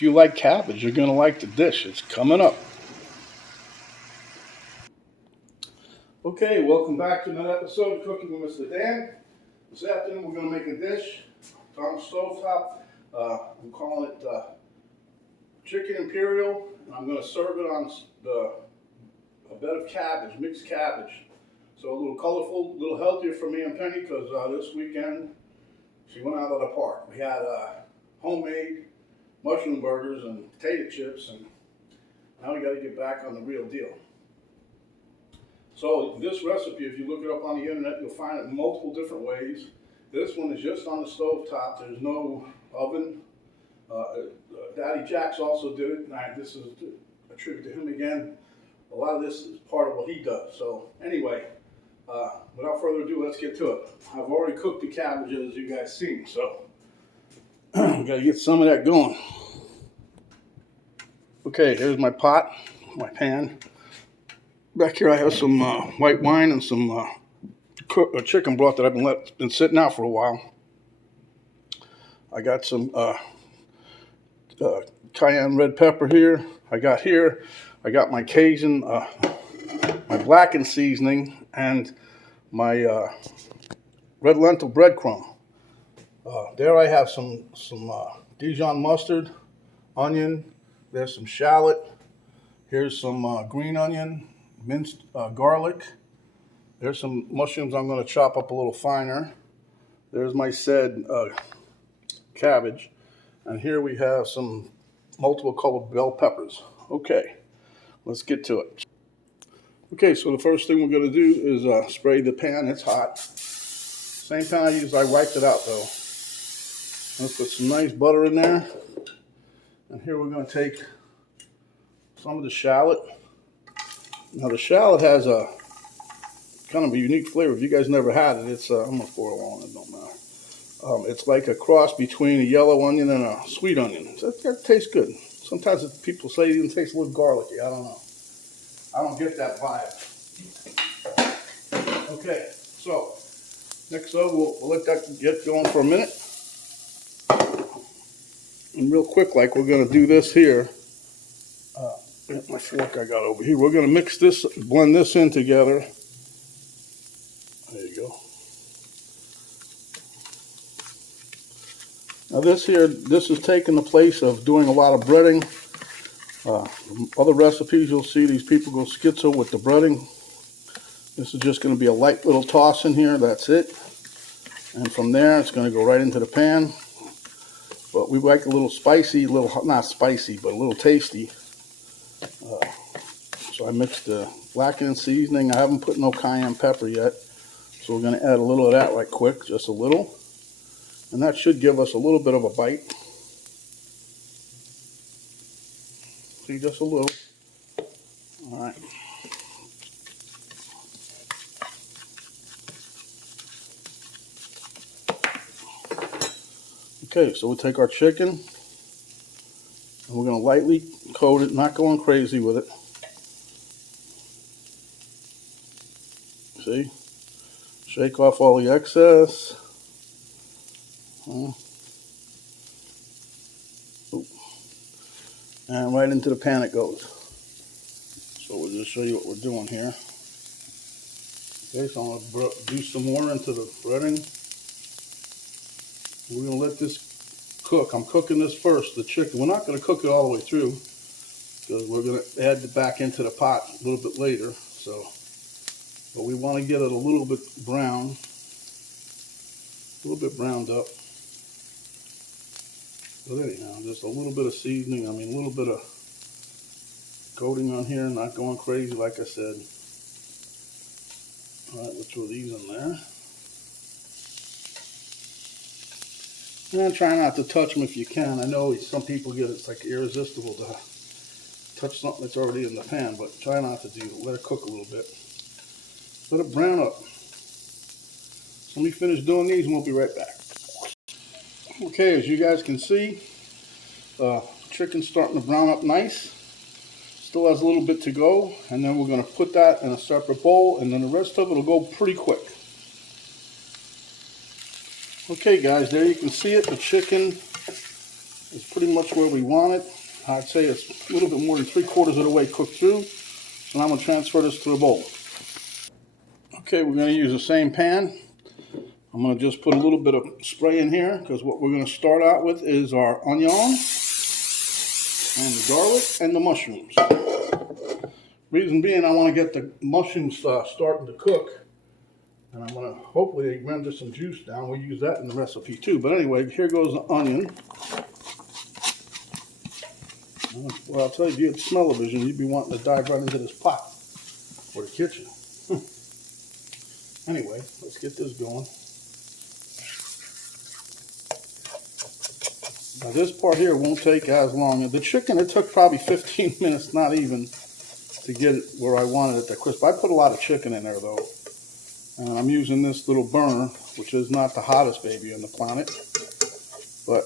If you like cabbage, you're going to like the dish. It's coming up. Okay, welcome back to another episode of Cooking with Mr. Dan. This afternoon we're going to make a dish. It's on the stovetop. I'm calling it Chicken Imperial. And I'm going to serve it on a bed of cabbage, mixed cabbage. So a little colorful, a little healthier for me and Penny because this weekend she went out of the park. We had homemade mushroom burgers and potato chips, and now we got to get back on the real deal. So this recipe, if you look it up on the internet, you'll find it in multiple different ways. This one is just on the stove top. There's no oven. Daddy Jack's also did it, and this is a tribute to him again. A lot of this is part of what he does. So anyway, without further ado, let's get to it. I've already cooked the cabbages, as you guys seen, so got to get some of that going. Okay, here's my pot, my pan. Back here I have some white wine and some chicken broth that I've been sitting out for a while. I got some cayenne red pepper here. I got my Cajun, my blackened seasoning, and my red lentil breadcrumb. There I have some Dijon mustard, onion. There's some shallot. Here's some green onion, minced garlic. There's some mushrooms I'm going to chop up a little finer. There's my said cabbage. And here we have some multiple colored bell peppers. Okay, let's get to it. Okay, so the first thing we're going to do is spray the pan. It's hot. Same pan I used, I wiped it out though. Let's put some nice butter in there. And here we're going to take some of the shallot. Now the shallot has a kind of a unique flavor. If you guys never had it, it's I'm going to pour it on, it don't matter. It's like a cross between a yellow onion and a sweet onion. That tastes good. Sometimes people say it even tastes a little garlicky. I don't know. I don't get that vibe. Okay, so next up we'll let that get going for a minute. And real quick, like we're going to do this here. My fork I got over here. We're going to mix this, blend this in together. There you go. Now this is taking the place of doing a lot of breading. Other recipes you'll see these people go schizo with the breading. This is just going to be a light little toss in here. That's it. And from there it's going to go right into the pan. But we like a little spicy, not spicy, but a little tasty. So I mixed the blackened seasoning. I haven't put no cayenne pepper yet. So we're going to add a little of that right quick, just a little. And that should give us a little bit of a bite. See, just a little. All right. Okay, so we'll take our chicken and we're going to lightly coat it, not going crazy with it. See? Shake off all the excess. And right into the pan it goes. So we'll just show you what we're doing here. Okay, so I'm going to do some more into the breading. We're going to let this cook. I'm cooking this first, the chicken. We're not going to cook it all the way through because we're going to add it back into the pot a little bit later. But we want to get it a little bit brown, a little bit browned up. But anyhow, just a little bit of seasoning, a little bit of coating on here, not going crazy like I said. All right, we'll throw these in there. And try not to touch them if you can. I know some people it's like irresistible to touch something that's already in the pan, but try not to do it. Let it cook a little bit. Let it brown up. Let me finish doing these and we'll be right back. Okay, as you guys can see, chicken's starting to brown up nice. Still has a little bit to go, and then we're going to put that in a separate bowl, and then the rest of it will go pretty quick. Okay guys, there you can see it. The chicken is pretty much where we want it. I'd say it's a little bit more than 3/4 of the way cooked through. So now I'm going to transfer this to the bowl. Okay, we're going to use the same pan. I'm going to just put a little bit of spray in here because what we're going to start out with is our onion and the garlic and the mushrooms. Reason being, I want to get the mushrooms starting to cook, and I'm going to hopefully render some juice down. We'll use that in the recipe too. But anyway, here goes the onion. Well, I'll tell you, if you had smell-o-vision, you'd be wanting to dive right into this pot or the kitchen. Anyway, let's get this going. Now this part here won't take as long. The chicken, it took probably 15 minutes, not even, to get it where I wanted it to crisp. I put a lot of chicken in there though. And I'm using this little burner, which is not the hottest baby on the planet. But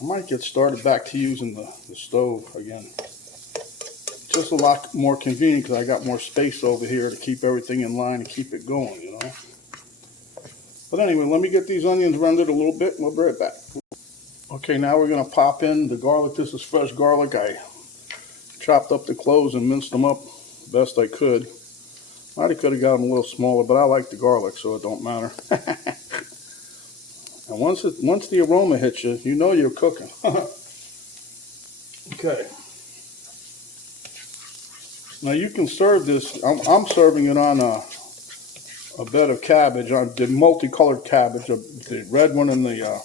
I might get started back to using the stove again. Just a lot more convenient because I got more space over here to keep everything in line and keep it going, you know. But anyway, let me get these onions rendered a little bit and we'll be right back. Okay, now we're going to pop in the garlic. This is fresh garlic. I chopped up the cloves and minced them up best I could. Might have could have got them a little smaller, but I like the garlic, so it don't matter. And once the aroma hits you, you know you're cooking. Okay. Now you can serve this. I'm serving it on a bed of cabbage. I did multicolored cabbage, the red one and the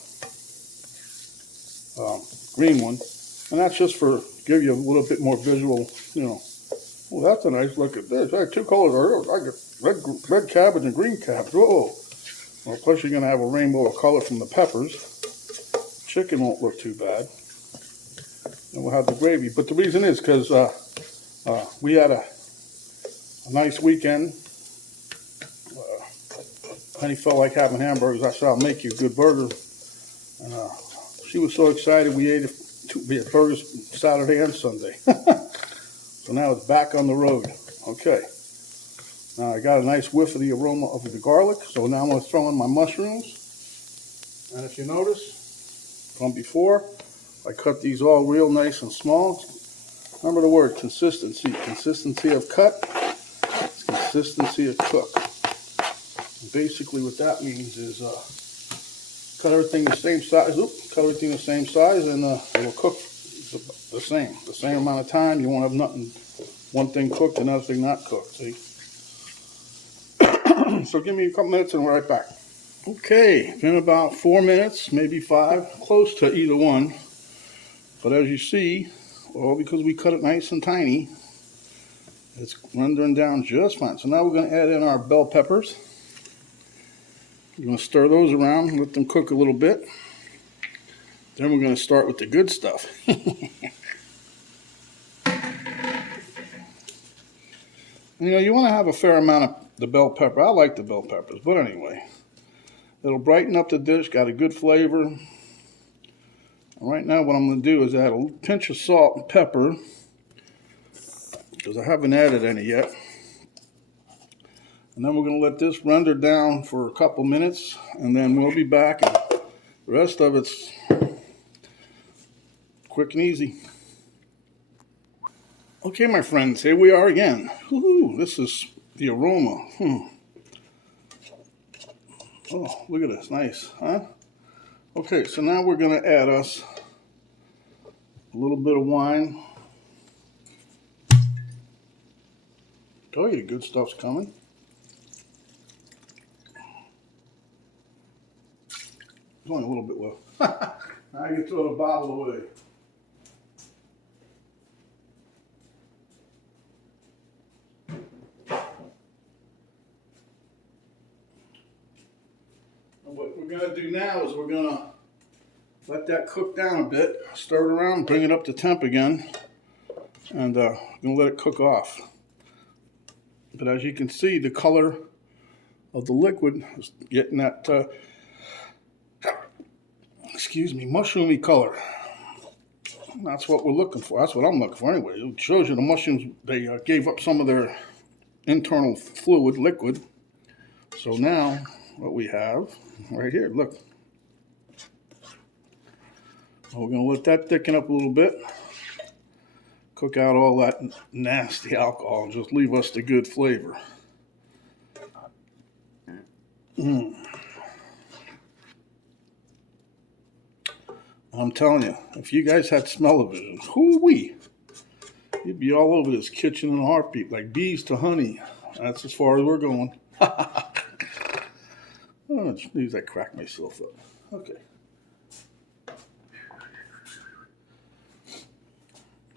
green one, and that's just for give you a little bit more visual. You know, well, that's a nice look at this. I have two colors. I got red cabbage and green cabbage. Whoa! Well, plus you're gonna have a rainbow of color from the peppers. Chicken won't look too bad, and we'll have the gravy. But the reason is because we had a nice weekend. Honey felt like having hamburgers. I said, I'll make you a good burger. And she was so excited we ate burgers Saturday and Sunday. So now it's back on the road. Okay. Now I got a nice whiff of the aroma of the garlic. So now I'm going to throw in my mushrooms. And if you notice from before, I cut these all real nice and small. Remember the word consistency. Consistency of cut, it's consistency of cook. And basically what that means is cut everything the same size. Cut everything the same size, and it will cook the same amount of time. You won't have nothing, one thing cooked, another thing not cooked. See? So give me a couple minutes and we're right back. Okay, been about 4 minutes, maybe 5, close to either one. But as you see, well, because we cut it nice and tiny, it's rendering down just fine. So now we're going to add in our bell peppers. We're going to stir those around, let them cook a little bit. Then we're going to start with the good stuff. You know, you want to have a fair amount of the bell pepper. I like the bell peppers, but anyway. It'll brighten up the dish, got a good flavor. And right now what I'm going to do is add a pinch of salt and pepper, because I haven't added any yet. And then we're going to let this render down for a couple minutes, and then we'll be back. And the rest of it's quick and easy. Okay, my friends, here we are again. Woo-hoo, this is the aroma. Oh, look at this, nice, huh? Okay, so now we're going to add us a little bit of wine. Tell you the good stuff's coming. There's only a little bit left. Now I can throw the bottle away. And what we're going to do now is we're going to let that cook down a bit, stir it around, bring it up to temp again, and I'm going to let it cook off. But as you can see, the color of the liquid is getting that, mushroomy color. That's what we're looking for. That's what I'm looking for anyway. It shows you the mushrooms, they gave up some of their internal fluid, liquid. So now what we have right here, look. We're going to let that thicken up a little bit. Cook out all that nasty alcohol and just leave us the good flavor. I'm telling you, if you guys had smell-o-vision, hoo-wee, you'd be all over this kitchen in a heartbeat, like bees to honey. That's as far as we're going. Oh, geez, I cracked myself up. Okay.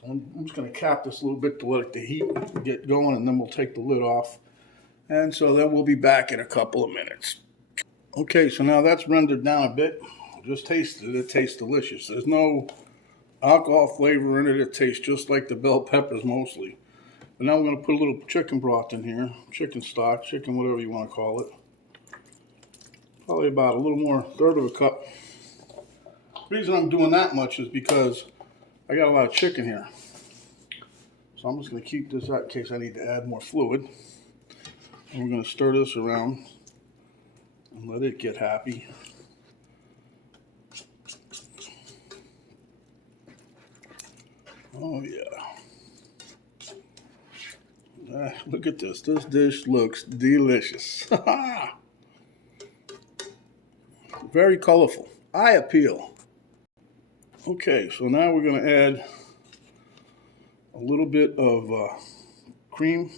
I'm just going to cap this a little bit to let the heat get going, and then we'll take the lid off. And so then we'll be back in a couple of minutes. Okay, so now that's rendered down a bit. Just tasted it. It tastes delicious. There's no alcohol flavor in it. It tastes just like the bell peppers mostly. But now we're going to put a little chicken broth in here. Chicken stock, chicken whatever you want to call it. Probably about a little more, third of a cup. The reason I'm doing that much is because I got a lot of chicken here. So I'm just going to keep this out in case I need to add more fluid. And we're going to stir this around and let it get happy. Oh yeah. Look at this. This dish looks delicious. Very colorful. Eye appeal. Okay, so now we're going to add a little bit of cream.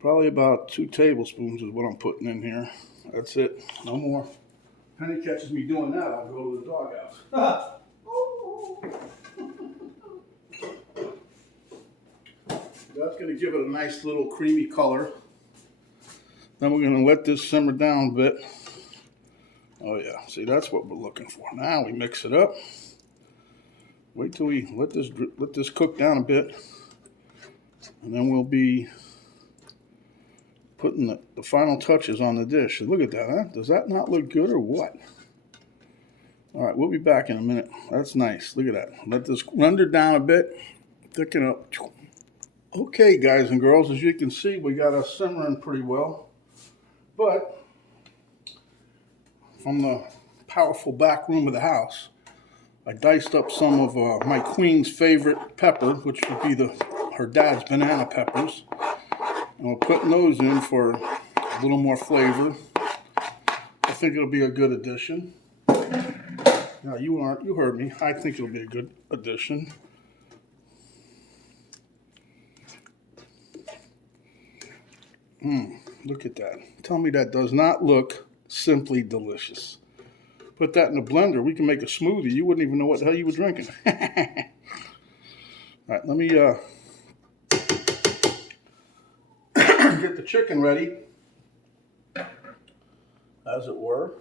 Probably about 2 tablespoons is what I'm putting in here. That's it. No more. Penny catches me doing that, I'll go to the doghouse. That's going to give it a nice little creamy color. Then we're going to let this simmer down a bit. Oh yeah, see, that's what we're looking for. Now we mix it up. Wait till we let this cook down a bit, and then we'll be putting the final touches on the dish. Look at that, huh? Does that not look good or what? All right, we'll be back in a minute. That's nice. Look at that. Let this render down a bit, thicken up. Okay, guys and girls, as you can see, we got us simmering pretty well. But from the powerful back room of the house, I diced up some of my queen's favorite pepper, which would be her dad's banana peppers. And we're putting those in for a little more flavor. I think it'll be a good addition. Now, you heard me. I think it'll be a good addition. Look at that. Tell me that does not look simply delicious. Put that in a blender, we can make a smoothie. You wouldn't even know what the hell you were drinking. All right, let me get the chicken ready, as it were.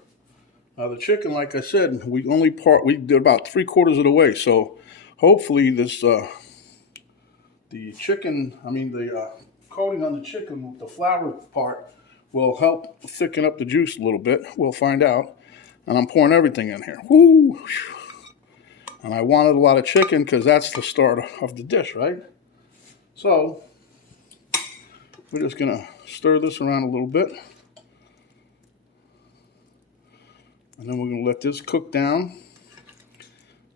Now the chicken, like I said, we did about 3/4 of the way. So hopefully this, the coating on the chicken with the flour part will help thicken up the juice a little bit. We'll find out. And I'm pouring everything in here. Woo! And I wanted a lot of chicken because that's the start of the dish, right? So we're just going to stir this around a little bit. And then we're going to let this cook down.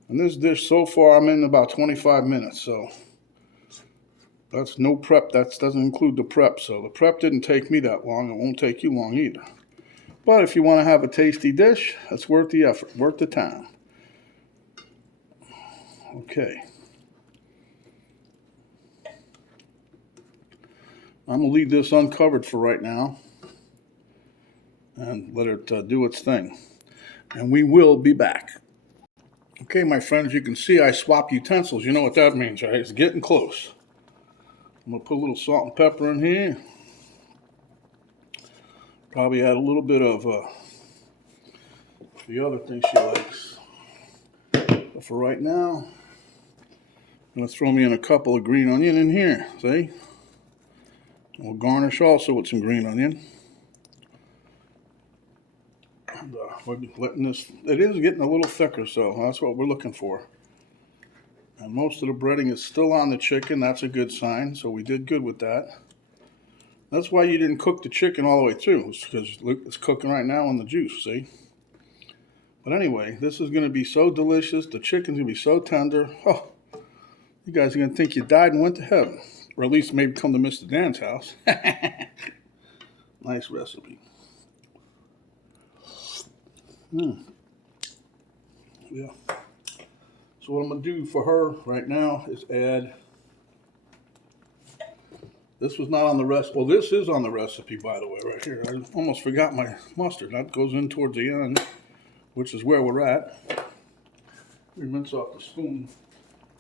And this dish so far I'm in about 25 minutes. So that's no prep. That doesn't include the prep. So the prep didn't take me that long. It won't take you long either. But if you want to have a tasty dish, that's worth the effort, worth the time. Okay. I'm going to leave this uncovered for right now and let it do its thing. And we will be back. Okay, my friends, you can see I swapped utensils. You know what that means, right? It's getting close. I'm going to put a little salt and pepper in here. Probably add a little bit of the other thing she likes. But for right now, I'm going to throw me in a couple of green onion in here. See? We'll garnish also with some green onion. And we're letting this, it is getting a little thicker, so that's what we're looking for. And most of the breading is still on the chicken. That's a good sign, so we did good with that. That's why you didn't cook the chicken all the way through. It's because look, it's cooking right now in the juice, see? But anyway, this is going to be so delicious. The chicken's going to be so tender. Oh, you guys are going to think you died and went to heaven. Or at least maybe come to Mr. Dan's house. Nice recipe. Yeah. So what I'm going to do for her right now is add... This was not on the recipe. Well, this is on the recipe, by the way, right here. I almost forgot my mustard. That goes in towards the end, which is where we're at. We rinse off the spoon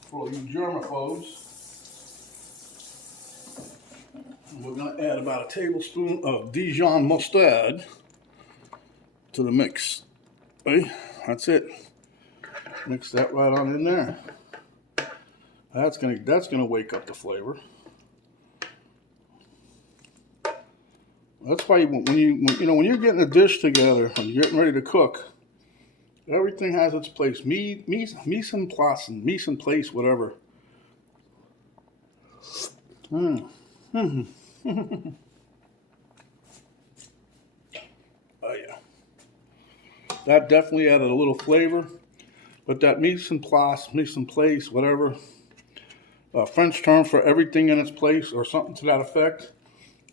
for all you germaphobes. And we're going to add about a tablespoon of Dijon mustard to the mix. Okay, that's it. Mix that right on in there. That's gonna wake up the flavor. That's why when you're getting a dish together and you're getting ready to cook, everything has its place. Mise en place and mise en place, whatever. Oh yeah, that definitely added a little flavor. But that mise en place, whatever, French term for everything in its place or something to that effect.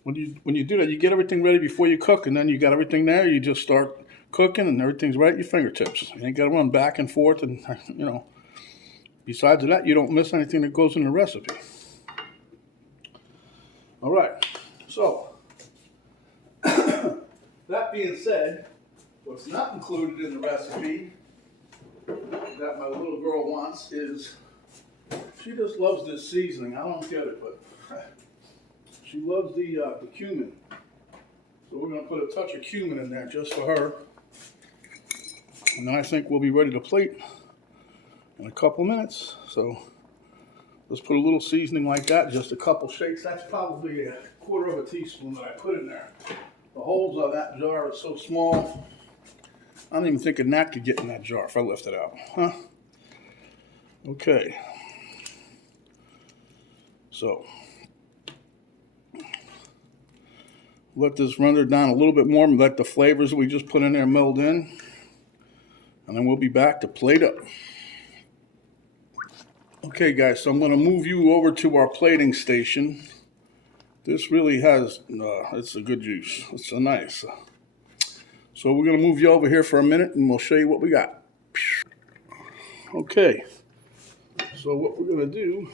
When you do that, you get everything ready before you cook, and then you got everything there. You just start cooking, and everything's right at your fingertips. You ain't got to run back and forth, and Besides that, you don't miss anything that goes in the recipe. All right. So that being said, what's not included in the recipe that my little girl wants is, she just loves this seasoning. I don't get it, but she loves the cumin. So we're going to put a touch of cumin in there just for her. And then I think we'll be ready to plate in a couple minutes. So let's put a little seasoning like that, just a couple shakes. That's probably a quarter of a teaspoon that I put in there. The holes of that jar are so small, I don't even think a gnat could get in that jar if I lift it out. Huh? Okay. So let this render down a little bit more and let the flavors we just put in there meld in. And then we'll be back to plate up. Okay guys, so I'm going to move you over to our plating station. This really has, it's a good juice. It's a nice. So we're going to move you over here for a minute and we'll show you what we got. Okay, so what we're going to do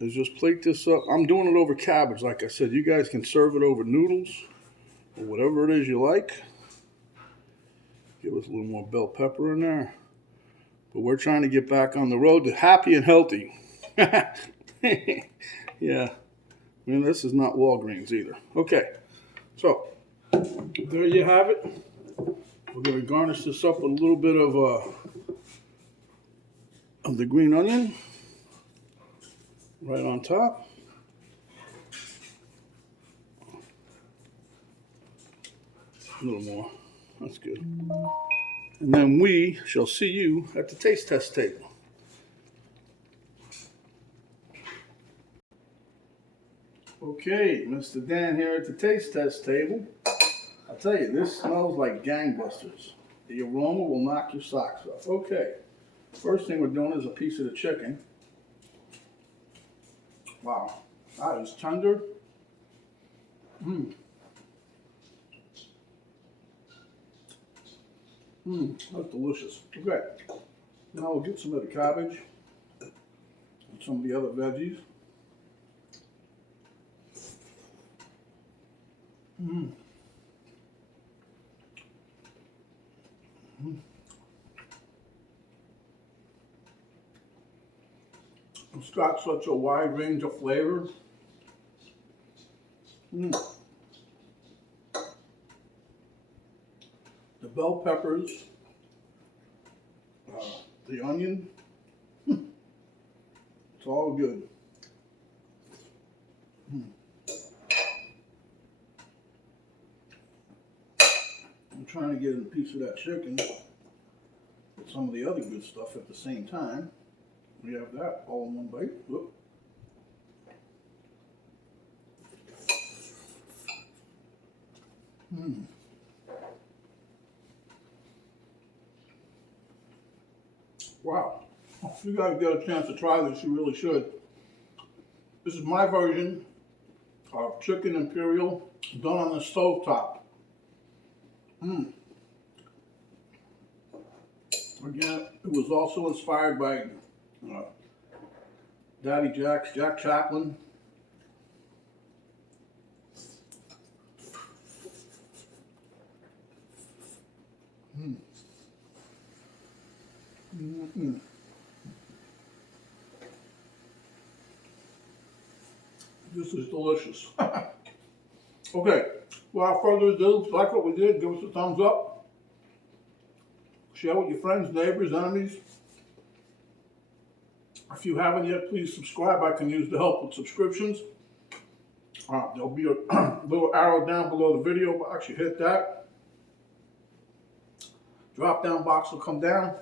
is just plate this up. I'm doing it over cabbage, like I said. You guys can serve it over noodles or whatever it is you like. Give us a little more bell pepper in there. But we're trying to get back on the road to happy and healthy. Yeah, I mean, this is not Walgreens either. Okay, so there you have it. We're going to garnish this up with a little bit of the green onion right on top. A little more. That's good. And then we shall see you at the taste test table. Okay, Mr. Dan here at the taste test table. I'll tell you, this smells like gangbusters. The aroma will knock your socks off. Okay, first thing we're doing is a piece of the chicken. Wow, that is tender. That's delicious. Okay, now we'll get some of the cabbage and some of the other veggies. It's got such a wide range of flavors. The bell peppers, the onion, it's all good. I'm trying to get in a piece of that chicken with some of the other good stuff at the same time. We have that all in one bite. Whoop. Wow. If you guys get a chance to try this, you really should. This is my version of Chicken Imperial done on the stovetop. Again, it was also inspired by Daddy Jack Chaplin. This is delicious. Okay, without further ado, if you like what we did, give us a thumbs up. Share with your friends, neighbors, enemies. If you haven't yet, please subscribe. I can use the help with subscriptions. There'll be a little arrow down below the video box. You hit that. Drop down box will come down.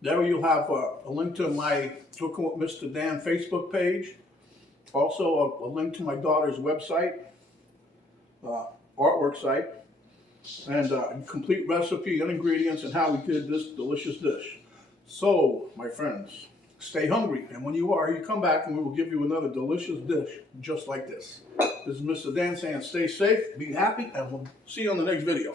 There you'll have a link to my Cooking with Mr. Dan Facebook page. Also a link to my daughter's website, artwork site, and a complete recipe and ingredients and how we did this delicious dish. So, my friends, stay hungry, and when you are, you come back and we will give you another delicious dish just like this. This is Mr. Dan saying stay safe, be happy, and we'll see you on the next video.